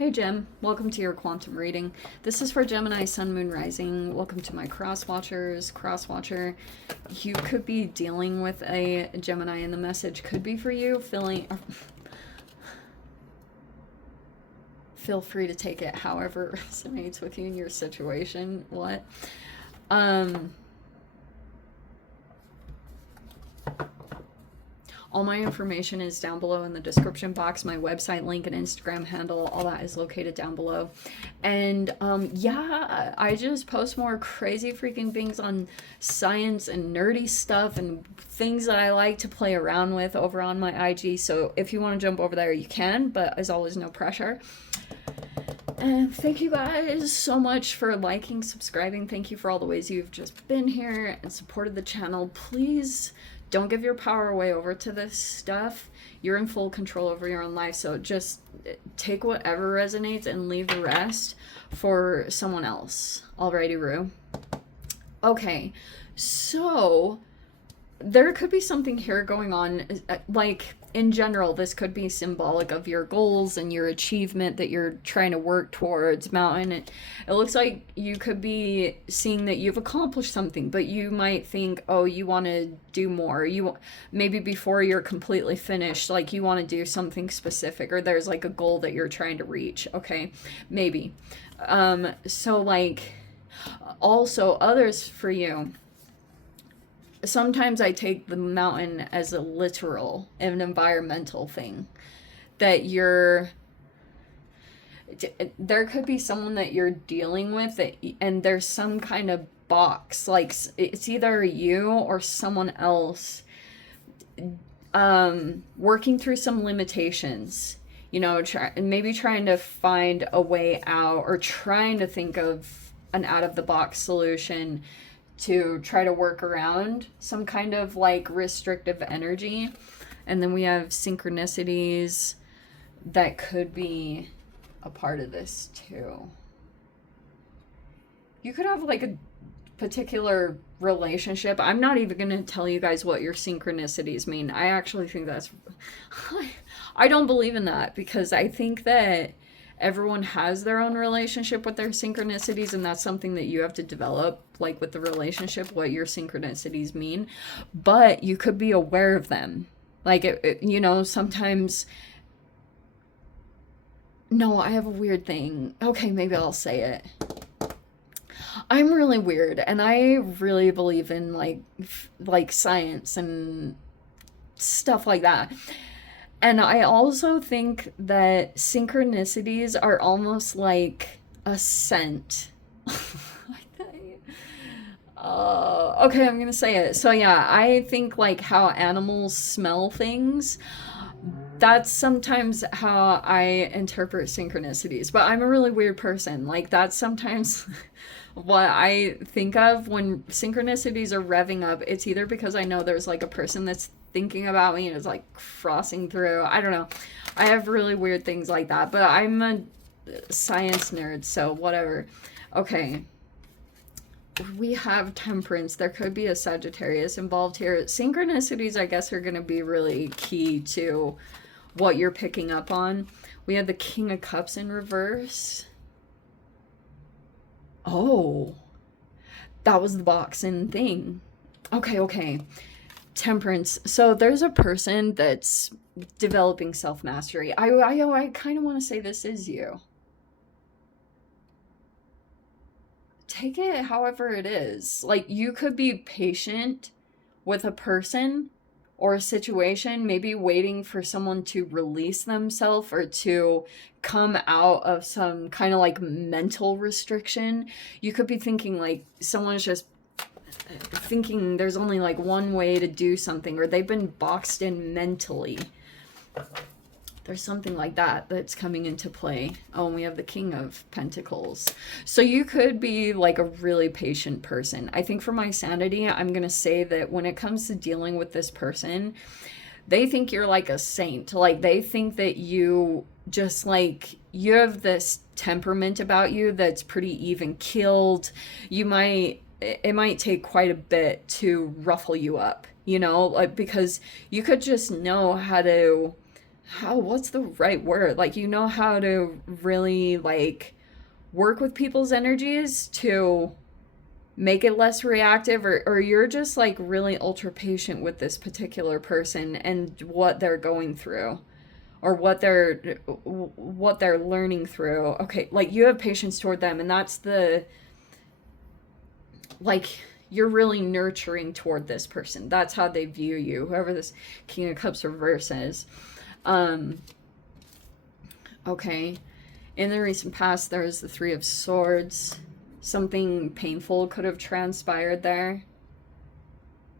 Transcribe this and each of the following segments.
Hey Gem, welcome to your quantum reading. This is for Gemini, Sun, Moon, Rising. Welcome to my cross-watcher. You could be dealing with a Gemini, and the message could be for you. Feel free to take it however it resonates with you in your situation. All my information is down below in the description box. My website link and Instagram handle, all that is located down below. And yeah, I just post more crazy freaking things on science and nerdy stuff and things that I like to play around with over on my IG. So if you want to jump over there, you can, but as always, no pressure. And thank you guys so much for liking, subscribing. Thank you for all the ways you've just been here and supported the channel. Please don't give your power away over to this stuff. You're in full control over your own life, so just take whatever resonates and leave the rest for someone else. Alrighty, Rue. Okay, so there could be something here going on, like in general, this could be symbolic of your goals and your achievement that you're trying to work towards. Mountain, it looks like you could be seeing that you've accomplished something, but you might think, oh, you want to do more. Maybe before you're completely finished, like you want to do something specific, or there's like a goal that you're trying to reach. Okay, maybe. So like, also others for you. Sometimes I take the mountain as a literal, an environmental thing. That there could be someone that you're dealing with and there's some kind of box. Like it's either you or someone else working through some limitations. You know, maybe trying to find a way out or trying to think of an out-of-the-box solution to try to work around some kind of like restrictive energy. And then we have synchronicities that could be a part of this too. You could have like a particular relationship. I'm not even going to tell you guys what your synchronicities mean. I actually think that's I don't believe in that, because I think that everyone has their own relationship with their synchronicities, and that's something that you have to develop, like with the relationship, what your synchronicities mean. But you could be aware of them. Like, you know, sometimes... No, I have a weird thing. Okay, maybe I'll say it. I'm really weird, and I really believe in, like science and stuff like that. And I also think that synchronicities are almost like a scent. Okay, I'm gonna say it. So yeah, I think like how animals smell things, that's sometimes how I interpret synchronicities. But I'm a really weird person. Like that's sometimes what I think of when synchronicities are revving up. It's either because I know there's like a person that's thinking about me and it's like crossing through. I don't know. I have really weird things like that, but I'm a science nerd, so whatever. Okay. We have Temperance. There could be a Sagittarius involved here. Synchronicities, I guess, are going to be really key to what you're picking up on. We have the King of Cups in reverse. Oh, that was the boxing thing. Okay. Temperance. So there's a person that's developing self-mastery. I kind of want to say this is you. Take it however it is. Like, you could be patient with a person or a situation, maybe waiting for someone to release themselves or to come out of some kind of like mental restriction. You could be thinking like someone's just thinking there's only like one way to do something, or they've been boxed in mentally. There's something like that that's coming into play. Oh, and we have the King of Pentacles. So you could be like a really patient person. I think for my sanity, I'm going to say that when it comes to dealing with this person, they think you're like a saint. Like they think that you just like, you have this temperament about you that's pretty even keeled. It might take quite a bit to ruffle you up, you know, like, because you could just know how what's the right word? Like, you know how to really, like, work with people's energies to make it less reactive, or you're just like really ultra patient with this particular person and what they're going through, or what they're learning through. Okay, like you have patience toward them, and that's the, like, you're really nurturing toward this person. That's how they view you, whoever this King of Cups reverse is. Okay, in the recent past, there was the Three of Swords. Something painful could have transpired there.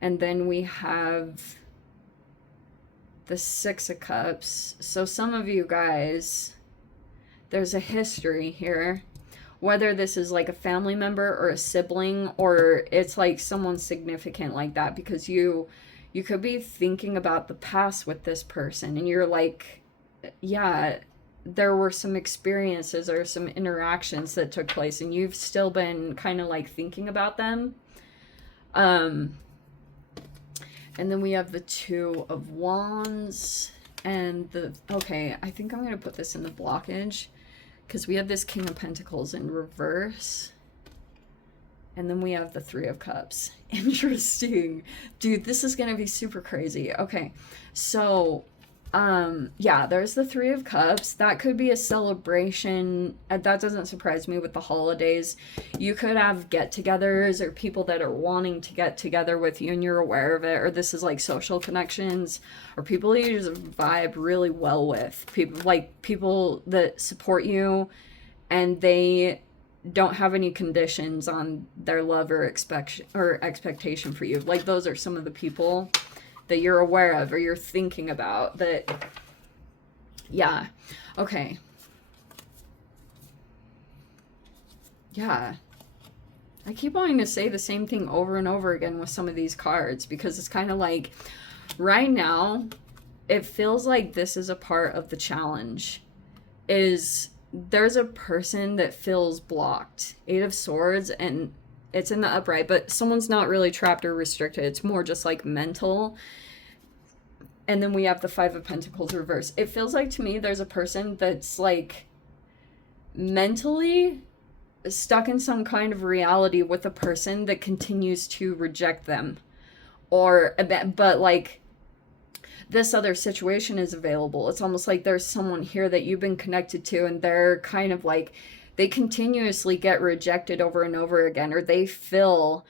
And then we have the Six of Cups. So some of you guys, there's a history here. Whether this is like a family member or a sibling, or it's like someone significant like that, because you could be thinking about the past with this person, and you're like, yeah, there were some experiences or some interactions that took place, and you've still been kind of like thinking about them. And then we have the Two of Wands and okay, I think I'm going to put this in the blockage, because we have this King of Pentacles in reverse. And then we have the Three of Cups. Interesting. Dude, this is going to be super crazy. Okay, so yeah, there's the Three of Cups. That could be a celebration. That doesn't surprise me with the holidays. You could have get-togethers or people that are wanting to get together with you and you're aware of it, or this is like social connections, or people you just vibe really well with. People that support you and they don't have any conditions on their love or expectation for you. Like, those are some of the people that you're aware of or you're thinking about that. Yeah. Okay. Yeah. I keep wanting to say the same thing over and over again with some of these cards, because it's kind of like right now it feels like this is a part of the challenge. Is there's a person that feels blocked. Eight of Swords, and it's in the upright, but someone's not really trapped or restricted. It's more just like mental. And then we have the Five of Pentacles reverse. It feels like to me there's a person that's like mentally stuck in some kind of reality with a person that continues to reject them. But like this other situation is available. It's almost like there's someone here that you've been connected to, and they're kind of like, they continuously get rejected over and over again, or they feel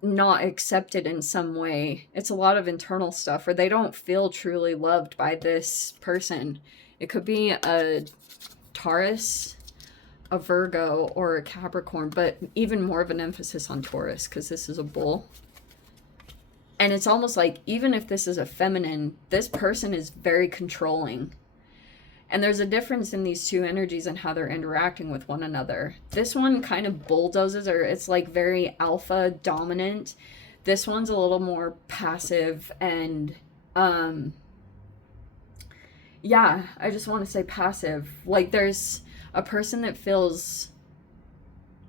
not accepted in some way. It's a lot of internal stuff, or they don't feel truly loved by this person. It could be a Taurus, a Virgo, or a Capricorn, but even more of an emphasis on Taurus, because this is a bull. And it's almost like, even if this is a feminine, this person is very controlling. And there's a difference in these two energies and how they're interacting with one another. This one kind of bulldozes, or it's like very alpha dominant. This one's a little more passive and, yeah, I just want to say passive. Like, there's a person that feels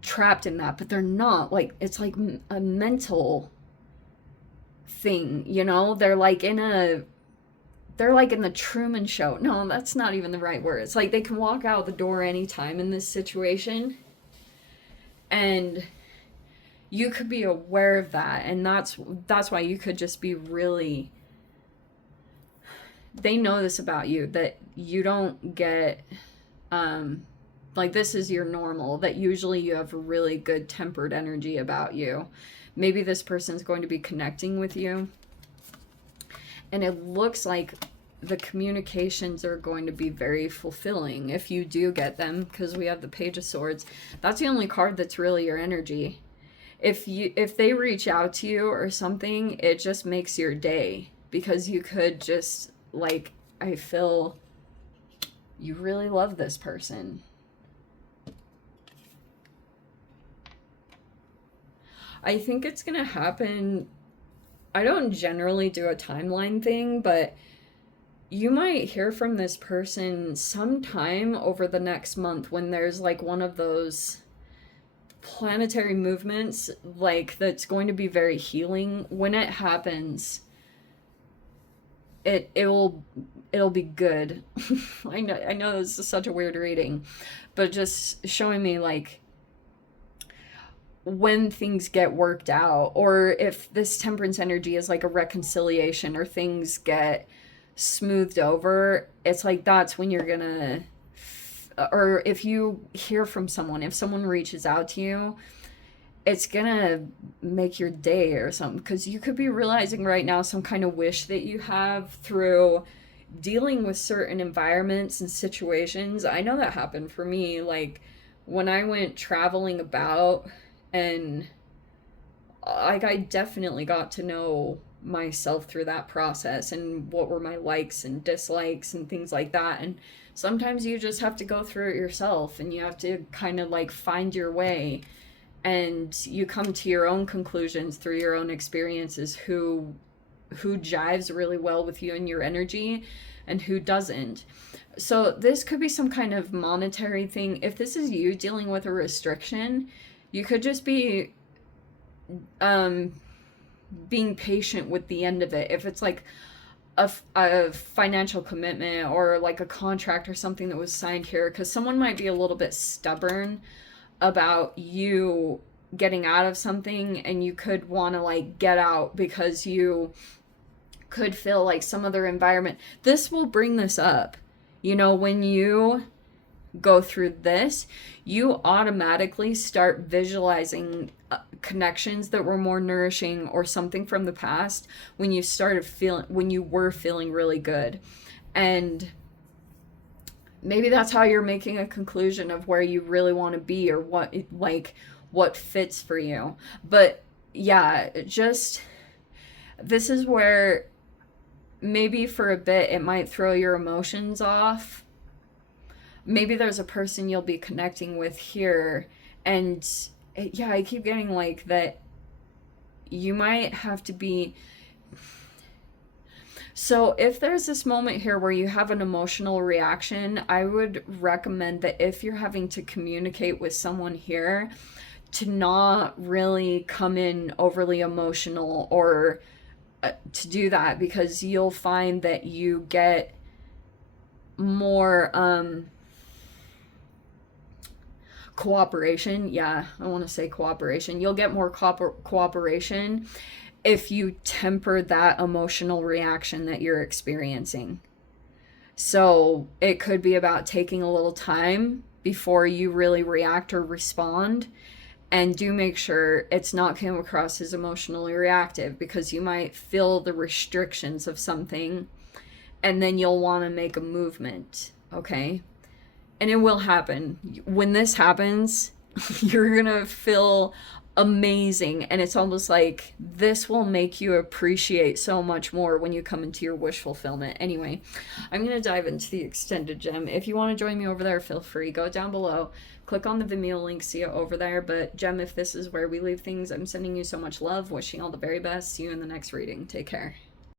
trapped in that, but they're not. Like, it's like a mental thing, you know? They're like in the Truman Show. No, that's not even the right word. It's like they can walk out the door anytime in this situation. And you could be aware of that. And that's why you could just be really... They know this about you, that you don't get... like, this is your normal. That usually you have a really good tempered energy about you. Maybe this person's going to be connecting with you. And it looks like the communications are going to be very fulfilling if you do get them, because we have the Page of Swords. That's the only card that's really your energy. If they reach out to you or something, it just makes your day, because you could just, like, I feel you really love this person. I think it's gonna happen. I don't generally do a timeline thing, but you might hear from this person sometime over the next month, when there's like one of those planetary movements, like, that's going to be very healing. When it happens, it will it'll be good. I know this is such a weird reading, but just showing me like when things get worked out, or if this temperance energy is like a reconciliation, or things get smoothed over, it's like that's when you're gonna, or if you hear from someone, if someone reaches out to you, it's gonna make your day or something, because you could be realizing right now some kind of wish that you have through dealing with certain environments and situations. I know that happened for me, like when I went traveling about, and like I definitely got to know myself through that process, and what were my likes and dislikes and things like that. And sometimes you just have to go through it yourself, and you have to kind of like find your way, and you come to your own conclusions through your own experiences, who jives really well with you and your energy, and who doesn't. So this could be some kind of monetary thing. If this is you dealing with a restriction, you could just be being patient with the end of it. If it's like a financial commitment, or like a contract or something that was signed here, because someone might be a little bit stubborn about you getting out of something, and you could want to like get out because you could feel like some other environment. This will bring this up. You know, when you go through this, you automatically start visualizing connections that were more nourishing, or something from the past when you were feeling really good. And maybe that's how you're making a conclusion of where you really want to be, or what fits for you. But yeah, just, this is where maybe for a bit it might throw your emotions off. Maybe there's a person you'll be connecting with here, and yeah, I keep getting like that you might have to be. So if there's this moment here where you have an emotional reaction, I would recommend that if you're having to communicate with someone here, to not really come in overly emotional, or to do that, because you'll find that you get more cooperation. Yeah, I want to say cooperation. You'll get more cooperation if you temper that emotional reaction that you're experiencing. So it could be about taking a little time before you really react or respond, and do make sure it's not come across as emotionally reactive, because you might feel the restrictions of something, and then you'll want to make a movement, okay? And it will happen. When this happens, you're gonna feel amazing, and it's almost like this will make you appreciate so much more when you come into your wish fulfillment. Anyway, I'm gonna dive into the extended gem. If you want to join me over there, feel free. Go down below, click on the Vimeo link, see it over there. But gem, if this is where we leave things, I'm sending you so much love, wishing all the very best. See you in the next reading. Take care.